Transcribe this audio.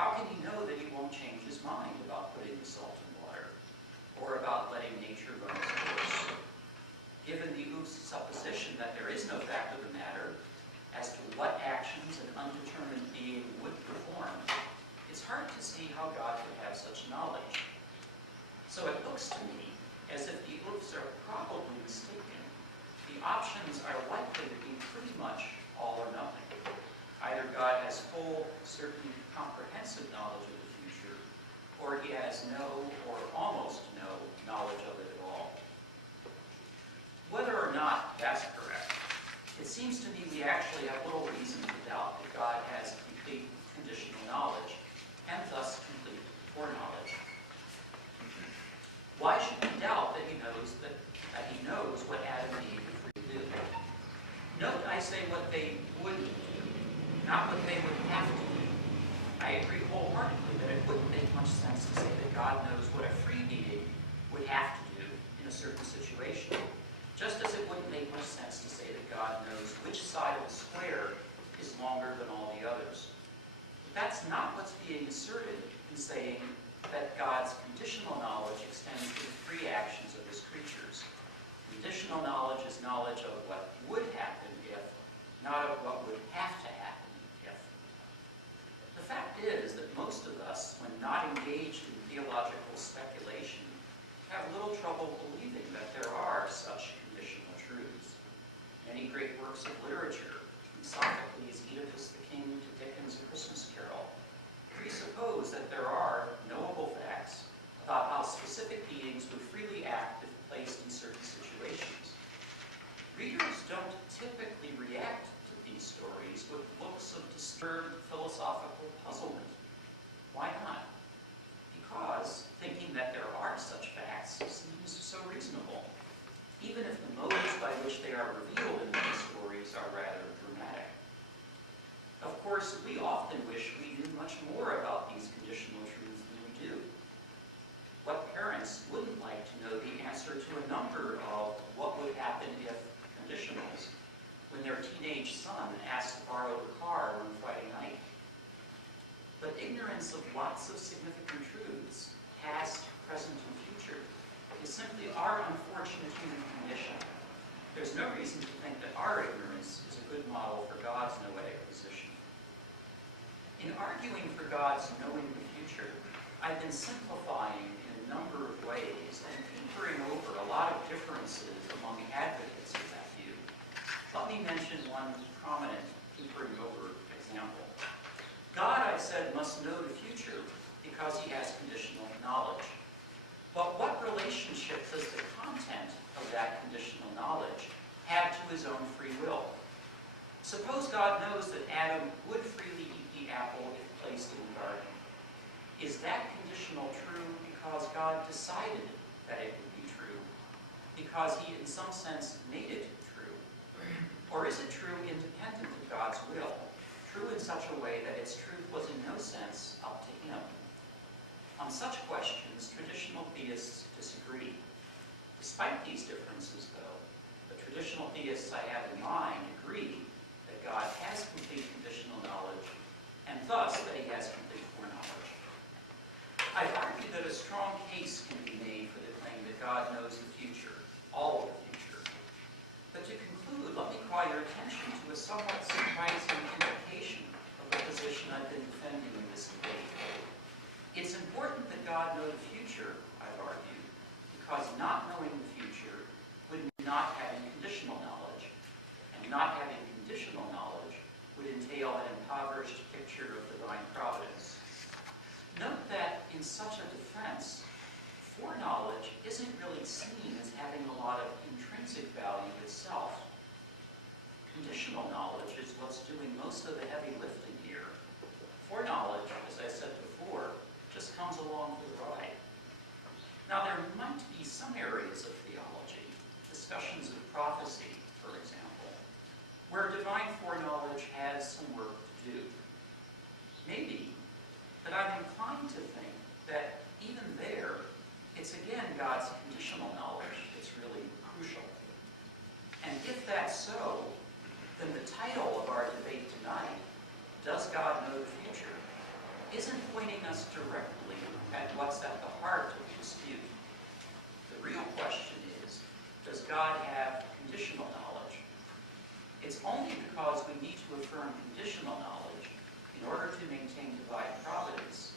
How can he know that he won't change his mind about putting the salt in water, or about letting nature run its course? Given the oof's supposition that there is no fact of the matter as to what actions an undetermined being would perform, it's hard to see how God could have such knowledge. So it looks to me as if the oofs are probably mistaken. The options are likely to be pretty much all or nothing. Either God has full, certain, comprehensive knowledge of the future, or he has no or almost no knowledge of it at all. Whether or not that's correct, it seems to me we actually have little reason to doubt that God has complete conditional knowledge, and thus complete foreknowledge. Why should we doubt that he knows what Adam and Eve would do? Note I say what they wouldn't do, not what they would have to do. I agree wholeheartedly that it wouldn't make much sense to say that God knows what a free being would have to do in a certain situation, just as it wouldn't make much sense to say that God knows which side of the square is longer than all the others. But that's not what's being asserted in saying that God's conditional knowledge extends to the free actions of his creatures. Conditional knowledge is knowledge of what would happen if, not of what would have to happen if. The fact is that most of us, when not engaged in theological speculation, have little trouble believing that there are such conditional truths. Many great works of literature, from Sophocles' Oedipus the King to Dickens' A Christmas Carol, presuppose that there are knowable facts about how specific beings would freely act if placed in certain situations. Readers don't typically react to these stories with looks of disturbed philosophical puzzlement. Why not? Because thinking that there are such facts seems so reasonable, even if the motives by which they are revealed in these stories are rather dramatic. Of course, we often wish we knew much more about these conditional truths than we do. What parents wouldn't like to know the answer to a number of what would happen if conditionals when their teenage son asks to borrow the car on Friday night? But ignorance of lots of significant truths, past, present, and future, is simply our unfortunate human condition. There's no reason to think that our ignorance is a good model for God's noetic position. In arguing for God's knowing the future, I've been simplifying in a number of ways and papering over a lot of differences among advocates of that view. Let me mention one prominent papering over example. God, I said, must know the future because he has conditional knowledge. But what relationship does the content of that conditional knowledge have to his own free will? Suppose God knows that Adam would freely eat the apple if placed in the garden. Is that conditional true because God decided that it would be true? Because he, in some sense, made it true? Or is it true independent of God's will? True in such a way that its truth was in no sense up to him? On such questions, traditional theists disagree. Despite these differences, though, the traditional theists I have in mind agree that God has complete conditional knowledge, and thus that he has complete foreknowledge. I've argued that a strong case can be made for the claim that God knows the future, all of the future. But to conclude, let me call your attention to a somewhat surprising implication of the position I've been defending in this debate. It's important that God know the future, I've argued, because not knowing the future would not having conditional knowledge, and not having conditional knowledge would entail an impoverished picture of divine providence. Note that in such a defense, foreknowledge isn't really seen as having a lot of intrinsic value itself. Conditional knowledge is what's doing most of the heavy lifting here. Foreknowledge, as I said before, just comes along for the ride. Now, there might be some areas of theology, discussions of prophecy, for example, where divine foreknowledge has some work to do. Maybe, but I'm inclined to think that even there, it's again God's conditional knowledge that's really crucial. And if that's so, then the title of our debate tonight, Does God Know the Future?, isn't pointing us directly at what's at the heart of the dispute. The real question is, does God have conditional knowledge? It's only because we need to affirm conditional knowledge in order to maintain divine providence